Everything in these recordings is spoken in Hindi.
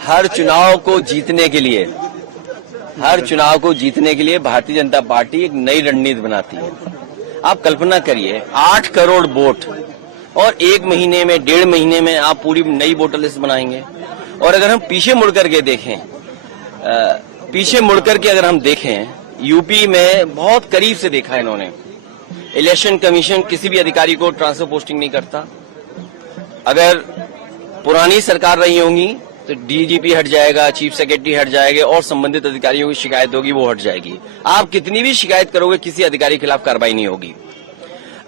हर चुनाव को जीतने के लिए भारतीय जनता पार्टी एक नई रणनीति बनाती है। आप कल्पना करिए 8 करोड़ वोट और 1 महीने में 1.5 महीने में आप पूरी नई वोटर लिस्ट बनाएंगे। और अगर हम पीछे मुड़कर के अगर हम देखें यूपी में बहुत करीब से देखा है इन्होंने। इलेक्शन कमीशन किसी भी अधिकारी को ट्रांसफर पोस्टिंग नहीं करता। अगर पुरानी सरकार रही होंगी तो डीजीपी हट जाएगा, चीफ सेक्रेटरी हट जाएंगे और संबंधित अधिकारियों की शिकायत होगी वो हट जाएगी। आप कितनी भी शिकायत करोगे किसी अधिकारी के खिलाफ कार्रवाई नहीं होगी।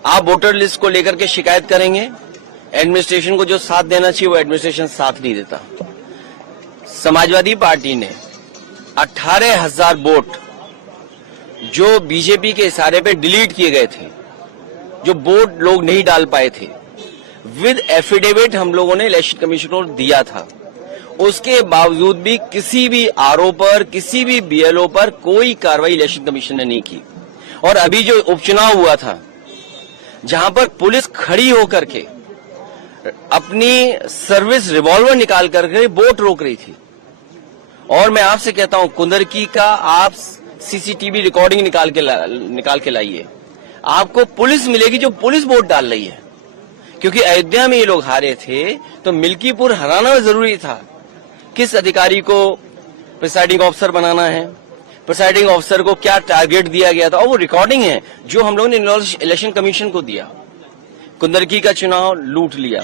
आप वोटर लिस्ट को लेकर के शिकायत करेंगे, एडमिनिस्ट्रेशन को जो साथ देना चाहिए वो एडमिनिस्ट्रेशन साथ नहीं देता। समाजवादी पार्टी ने 18,000 वोट जो बीजेपी के इशारे पे डिलीट किए गए थे, जो वोट लोग नहीं डाल पाए थे, विद एफिडेविट हम लोगों ने इलेक्शन कमीशन को दिया था। उसके बावजूद भी किसी भी आरओ पर, किसी भी बीएलओ पर कोई कार्रवाई इलेक्शन कमीशन ने नहीं की। और अभी जो उपचुनाव हुआ था जहां पर पुलिस खड़ी होकर के अपनी सर्विस रिवॉल्वर निकाल करके वोट रोक रही थी। और मैं आपसे कहता हूं कुंदरकी का आप सीसीटीवी रिकॉर्डिंग निकाल के लाइए, आपको पुलिस मिलेगी जो पुलिस वोट डाल रही है। क्योंकि अयोध्या में ये लोग हारे थे तो मिल्कीपुर हराना जरूरी था। किस अधिकारी को प्रिसाइडिंग ऑफिसर बनाना है, प्रिसाइडिंग ऑफिसर को क्या टारगेट दिया गया था, और वो रिकॉर्डिंग है जो हम लोगों ने इलेक्शन कमीशन को दिया। कुंदरकी का चुनाव लूट लिया,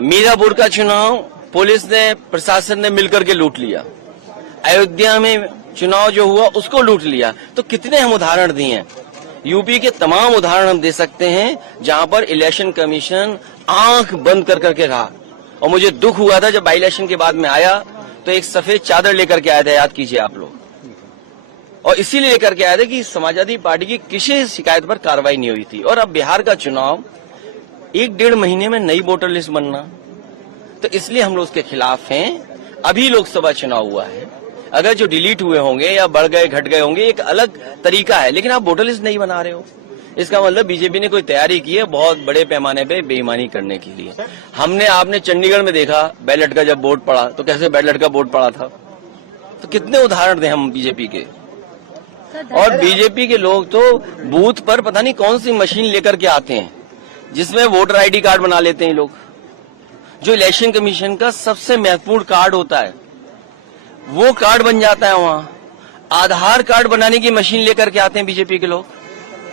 मीरापुर का चुनाव पुलिस ने, प्रशासन ने मिलकर के लूट लिया, अयोध्या में चुनाव जो हुआ उसको लूट लिया। तो कितने हम उदाहरण दिए हैं, यूपी के तमाम उदाहरण हम दे सकते हैं जहां पर इलेक्शन कमीशन आंख बंद कर करके रहा। और मुझे दुख हुआ था जब बाई इलेक्शन के बाद में आया तो एक सफेद चादर लेकर के आया था, याद कीजिए आप लोग। और इसीलिए लेकर के आया था कि समाजवादी पार्टी की किसी शिकायत पर कार्रवाई नहीं हुई थी। और अब बिहार का चुनाव 1-1.5 महीने में नई वोटर लिस्ट बनना, तो इसलिए हम लोग उसके खिलाफ हैं। अभी लोकसभा चुनाव हुआ है, अगर जो डिलीट हुए होंगे या बढ़ गए घट गए होंगे एक अलग तरीका है, लेकिन आप वोटर लिस्ट नहीं बना रहे हो। इसका मतलब बीजेपी ने कोई तैयारी की है बहुत बड़े पैमाने पे बेईमानी करने के लिए। आपने चंडीगढ़ में देखा बैलेट का जब वोट पड़ा तो कैसे बैलेट का वोट पड़ा था। तो कितने उदाहरण दें हम बीजेपी के। और बीजेपी के लोग तो बूथ पर पता नहीं कौन सी मशीन लेकर के आते हैं जिसमें वोटर आईडी कार्ड बना लेते हैं लोग। जो इलेक्शन कमीशन का सबसे महत्वपूर्ण कार्ड होता है वो कार्ड बन जाता है वहां। आधार कार्ड बनाने की मशीन लेकर के आते हैं बीजेपी के लोग,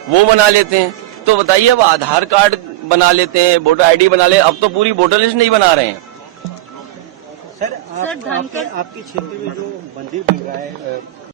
वो बना लेते हैं। तो बताइए अब आधार कार्ड बना लेते हैं, वोटर आईडी बना ले, अब तो पूरी वोटर लिस्ट नहीं बना रहे हैं। सर आपके क्षेत्र में जो मंदिर बन रहा है